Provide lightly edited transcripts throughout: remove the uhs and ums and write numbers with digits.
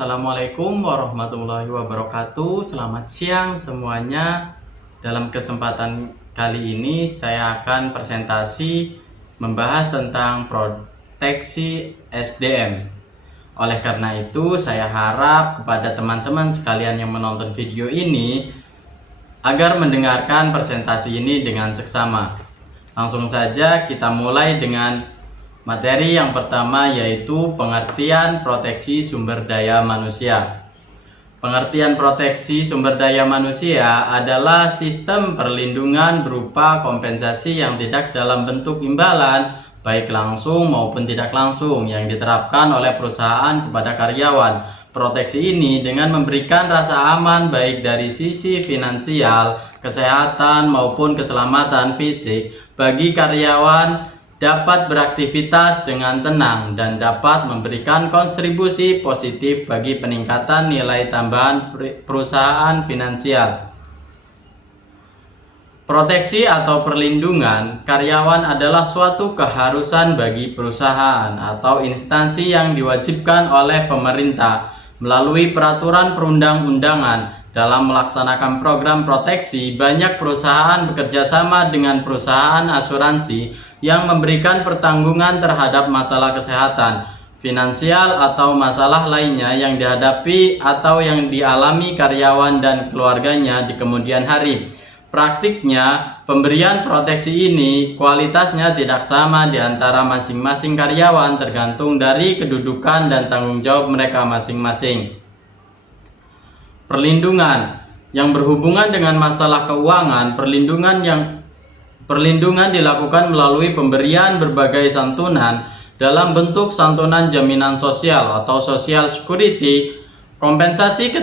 Assalamualaikum warahmatullahi wabarakatuh. Selamat siang semuanya. Dalam kesempatan kali ini saya akan presentasi membahas tentang proteksi SDM. Oleh karena itu, saya harap kepada teman-teman sekalian yang menonton video ini agar mendengarkan presentasi ini dengan seksama. Langsung saja kita mulai dengan materi yang pertama, yaitu pengertian proteksi sumber daya manusia. Pengertian proteksi sumber daya manusia adalah sistem perlindungan berupa kompensasi yang tidak dalam bentuk imbalan, baik langsung maupun tidak langsung, yang diterapkan oleh perusahaan kepada karyawan. Proteksi ini dengan memberikan rasa aman baik dari sisi finansial, kesehatan maupun keselamatan fisik bagi karyawan, dapat beraktivitas dengan tenang dan dapat memberikan kontribusi positif bagi peningkatan nilai tambahan perusahaan finansial. Proteksi atau perlindungan karyawan adalah suatu keharusan bagi perusahaan atau instansi yang diwajibkan oleh pemerintah melalui peraturan perundang-undangan. Dalam melaksanakan program proteksi, banyak perusahaan bekerja sama dengan perusahaan asuransi yang memberikan pertanggungan terhadap masalah kesehatan, finansial, atau masalah lainnya yang dihadapi atau yang dialami karyawan dan keluarganya di kemudian hari. Praktiknya, pemberian proteksi ini kualitasnya tidak sama di antara masing-masing karyawan, tergantung dari kedudukan dan tanggung jawab mereka masing-masing. Perlindungan yang berhubungan dengan masalah keuangan, perlindungan dilakukan melalui pemberian berbagai santunan dalam bentuk santunan jaminan sosial atau social security, kompensasi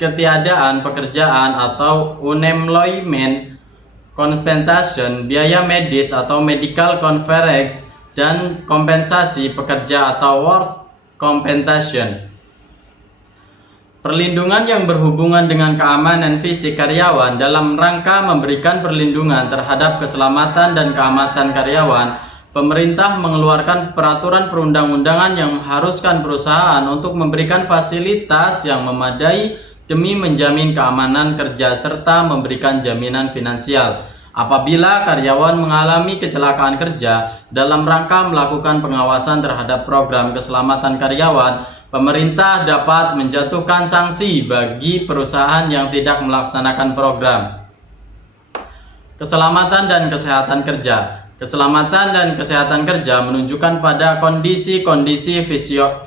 ketiadaan pekerjaan atau unemployment compensation, biaya medis atau medical coverage, dan kompensasi pekerja atau work compensation. Perlindungan yang berhubungan dengan keamanan fisik karyawan dalam rangka memberikan perlindungan terhadap keselamatan dan keamanan karyawan, pemerintah mengeluarkan peraturan perundang-undangan yang mengharuskan perusahaan untuk memberikan fasilitas yang memadai demi menjamin keamanan kerja serta memberikan jaminan finansial. Apabila karyawan mengalami kecelakaan kerja, dalam rangka melakukan pengawasan terhadap program keselamatan karyawan, pemerintah dapat menjatuhkan sanksi bagi perusahaan yang tidak melaksanakan program. Keselamatan dan kesehatan kerja. Keselamatan dan kesehatan kerja menunjukkan pada kondisi-kondisi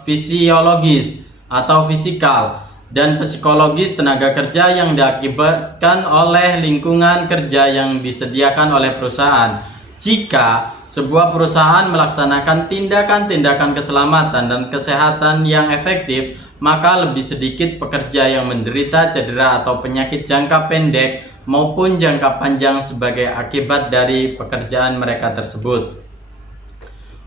fisiologis atau fisikal dan psikologis tenaga kerja yang diakibatkan oleh lingkungan kerja yang disediakan oleh perusahaan. Jika sebuah perusahaan melaksanakan tindakan-tindakan keselamatan dan kesehatan yang efektif, maka lebih sedikit pekerja yang menderita cedera atau penyakit jangka pendek maupun jangka panjang sebagai akibat dari pekerjaan mereka tersebut.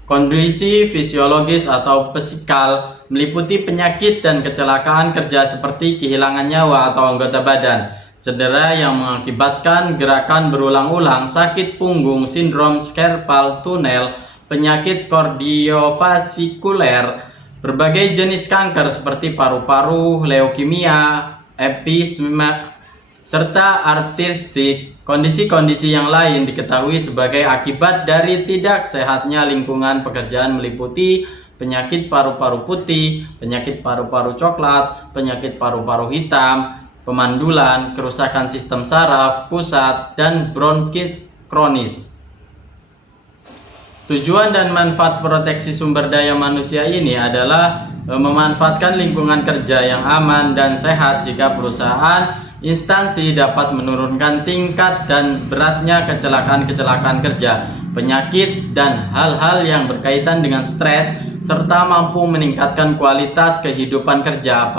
Kondisi fisiologis atau psikal meliputi penyakit dan kecelakaan kerja seperti kehilangan nyawa atau anggota badan, cedera yang mengakibatkan gerakan berulang-ulang, sakit punggung, sindrom carpal tunnel, penyakit kardiovaskuler, berbagai jenis kanker seperti paru-paru, leukemia, emfisema, serta artritis. Kondisi-kondisi yang lain diketahui sebagai akibat dari tidak sehatnya lingkungan pekerjaan meliputi penyakit paru-paru putih, penyakit paru-paru coklat, penyakit paru-paru hitam, pemandulan, kerusakan sistem saraf pusat, dan bronkis kronis. Tujuan dan manfaat proteksi sumber daya manusia ini adalah memanfaatkan lingkungan kerja yang aman dan sehat jika perusahaan instansi dapat menurunkan tingkat dan beratnya kecelakaan-kecelakaan kerja, penyakit, dan hal-hal yang berkaitan dengan stres, serta mampu meningkatkan kualitas kehidupan kerja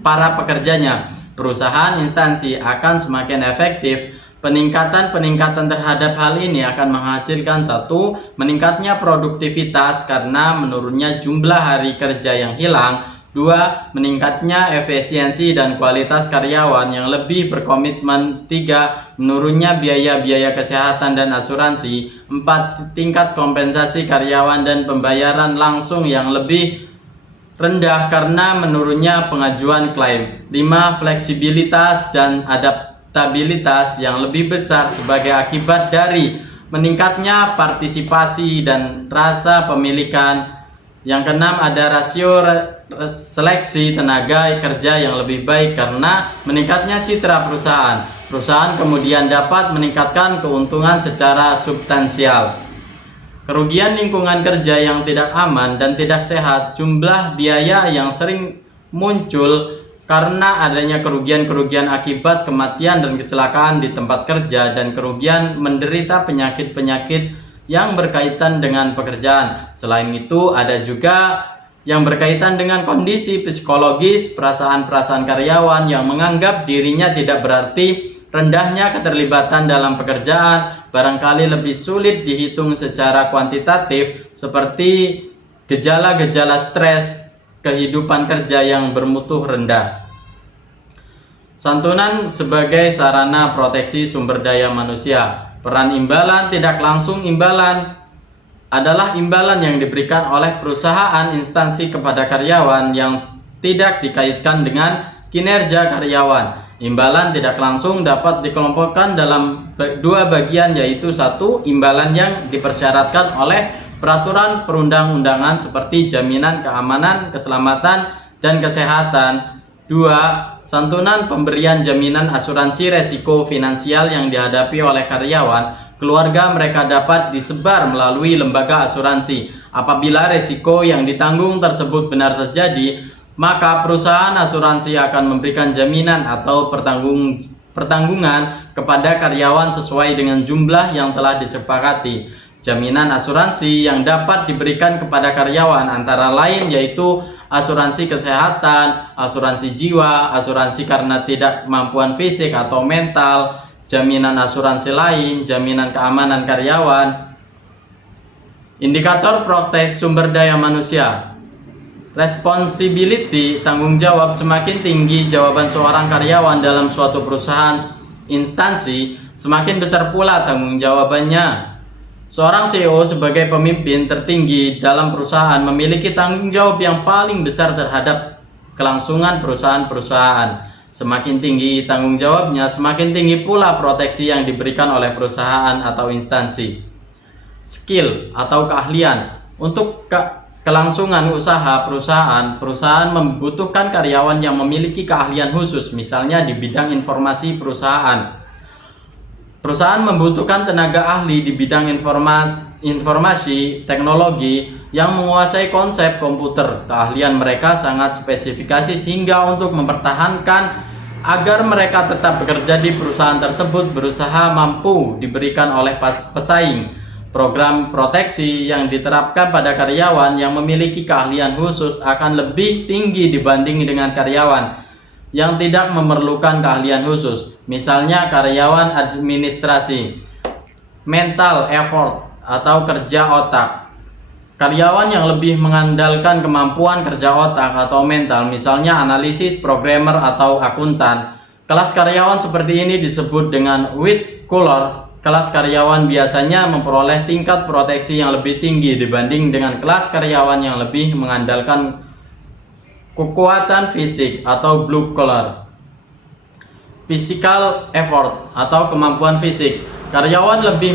para pekerjanya. Perusahaan instansi akan semakin efektif. Peningkatan terhadap hal ini akan menghasilkan: 1. Meningkatnya produktivitas karena menurunnya jumlah hari kerja yang hilang. 2. Meningkatnya efisiensi dan kualitas karyawan yang lebih berkomitmen. 3. Menurunnya biaya-biaya kesehatan dan asuransi. 4. Tingkat kompensasi karyawan dan pembayaran langsung yang lebih rendah karena menurunnya pengajuan klaim. 5. Fleksibilitas dan adaptabilitas yang lebih besar sebagai akibat dari meningkatnya partisipasi dan rasa pemilikan. Yang keenam, ada rasio seleksi tenaga kerja yang lebih baik karena meningkatnya citra perusahaan. Perusahaan kemudian dapat meningkatkan keuntungan secara substansial. Kerugian lingkungan kerja yang tidak aman dan tidak sehat. Jumlah biaya yang sering muncul karena adanya kerugian-kerugian akibat kematian dan kecelakaan di tempat kerja dan kerugian menderita penyakit-penyakit yang berkaitan dengan pekerjaan. Selain itu, ada juga yang berkaitan dengan kondisi psikologis, perasaan-perasaan karyawan yang menganggap dirinya tidak berarti. Rendahnya keterlibatan dalam pekerjaan barangkali lebih sulit dihitung secara kuantitatif, seperti gejala-gejala stres, kehidupan kerja yang bermutu rendah. Santunan sebagai sarana proteksi sumber daya manusia. Peran imbalan tidak langsung. Imbalan adalah imbalan yang diberikan oleh perusahaan instansi kepada karyawan yang tidak dikaitkan dengan kinerja karyawan. Imbalan tidak langsung dapat dikelompokkan dalam dua bagian, yaitu 1. Imbalan yang dipersyaratkan oleh peraturan perundang-undangan seperti jaminan keamanan, keselamatan, dan kesehatan. 2. Santunan pemberian jaminan asuransi resiko finansial yang dihadapi oleh karyawan. Keluarga mereka dapat disebar melalui lembaga asuransi. Apabila resiko yang ditanggung tersebut benar terjadi, maka perusahaan asuransi akan memberikan jaminan atau pertanggungan kepada karyawan sesuai dengan jumlah yang telah disepakati. Jaminan asuransi yang dapat diberikan kepada karyawan antara lain yaitu asuransi kesehatan, asuransi jiwa, asuransi karena tidak kemampuan fisik atau mental, jaminan asuransi lain, jaminan keamanan karyawan. Indikator proteksi sumber daya manusia. Responsibility, tanggung jawab. Semakin tinggi jawaban seorang karyawan dalam suatu perusahaan instansi, semakin besar pula tanggung jawabannya. Seorang CEO sebagai pemimpin tertinggi dalam perusahaan memiliki tanggung jawab yang paling besar terhadap kelangsungan perusahaan-perusahaan. Semakin tinggi tanggung jawabnya, semakin tinggi pula proteksi yang diberikan oleh perusahaan atau instansi. Skill atau keahlian. Untuk kelangsungan usaha perusahaan membutuhkan karyawan yang memiliki keahlian khusus, misalnya di bidang informasi perusahaan. Perusahaan membutuhkan tenaga ahli di bidang informasi teknologi yang menguasai konsep komputer. Keahlian mereka sangat spesifikasi sehingga untuk mempertahankan agar mereka tetap bekerja di perusahaan tersebut berusaha mampu diberikan oleh pesaing. Program proteksi yang diterapkan pada karyawan yang memiliki keahlian khusus akan lebih tinggi dibanding dengan karyawan yang tidak memerlukan keahlian khusus. Misalnya karyawan administrasi, mental effort atau kerja otak. Karyawan yang lebih mengandalkan kemampuan kerja otak atau mental, misalnya analisis, programmer atau akuntan. Kelas karyawan seperti ini disebut dengan white collar. Kelas karyawan biasanya memperoleh tingkat proteksi yang lebih tinggi dibanding dengan kelas karyawan yang lebih mengandalkan kekuatan fisik atau blue collar. Physical effort atau kemampuan fisik. Karyawan lebih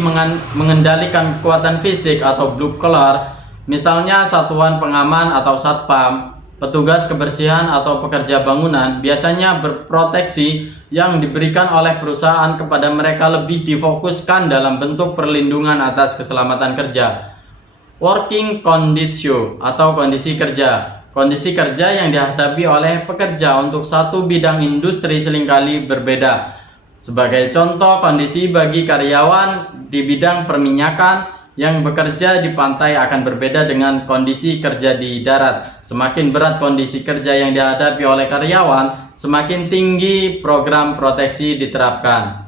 mengendalikan kekuatan fisik atau blue collar, misalnya satuan pengaman atau satpam, petugas kebersihan atau pekerja bangunan. Biasanya berproteksi yang diberikan oleh perusahaan kepada mereka lebih difokuskan dalam bentuk perlindungan atas keselamatan kerja. Working condition atau kondisi kerja. Kondisi kerja yang dihadapi oleh pekerja untuk satu bidang industri seringkali berbeda. Sebagai contoh, kondisi bagi karyawan di bidang perminyakan yang bekerja di pantai akan berbeda dengan kondisi kerja di darat. Semakin berat kondisi kerja yang dihadapi oleh karyawan, semakin tinggi program proteksi diterapkan.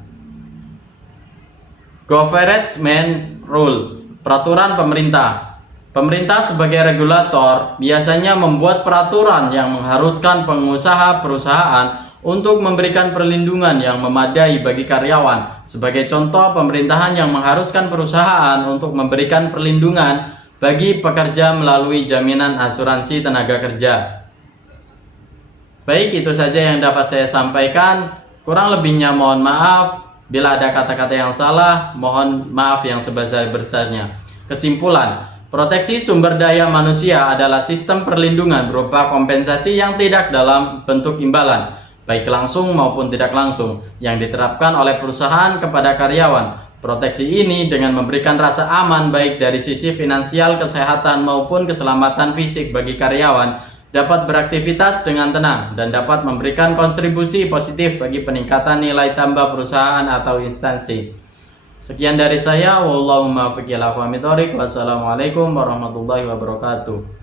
Government rule, peraturan pemerintah. Pemerintah sebagai regulator biasanya membuat peraturan yang mengharuskan pengusaha perusahaan untuk memberikan perlindungan yang memadai bagi karyawan. Sebagai contoh, pemerintahan yang mengharuskan perusahaan untuk memberikan perlindungan bagi pekerja melalui jaminan asuransi tenaga kerja. Baik, itu saja yang dapat saya sampaikan. Kurang lebihnya mohon maaf. Bila ada kata-kata yang salah, mohon maaf yang sebesar-besarnya. Kesimpulan, proteksi sumber daya manusia adalah sistem perlindungan berupa kompensasi yang tidak dalam bentuk imbalan, baik langsung maupun tidak langsung, yang diterapkan oleh perusahaan kepada karyawan. Proteksi ini dengan memberikan rasa aman baik dari sisi finansial, kesehatan, maupun keselamatan fisik bagi karyawan, dapat beraktivitas dengan tenang dan dapat memberikan kontribusi positif bagi peningkatan nilai tambah perusahaan atau instansi. Sekian dari saya, wallahumma fiqh ila aqwamit thoriq. Wassalamualaikum warahmatullahi wabarakatuh.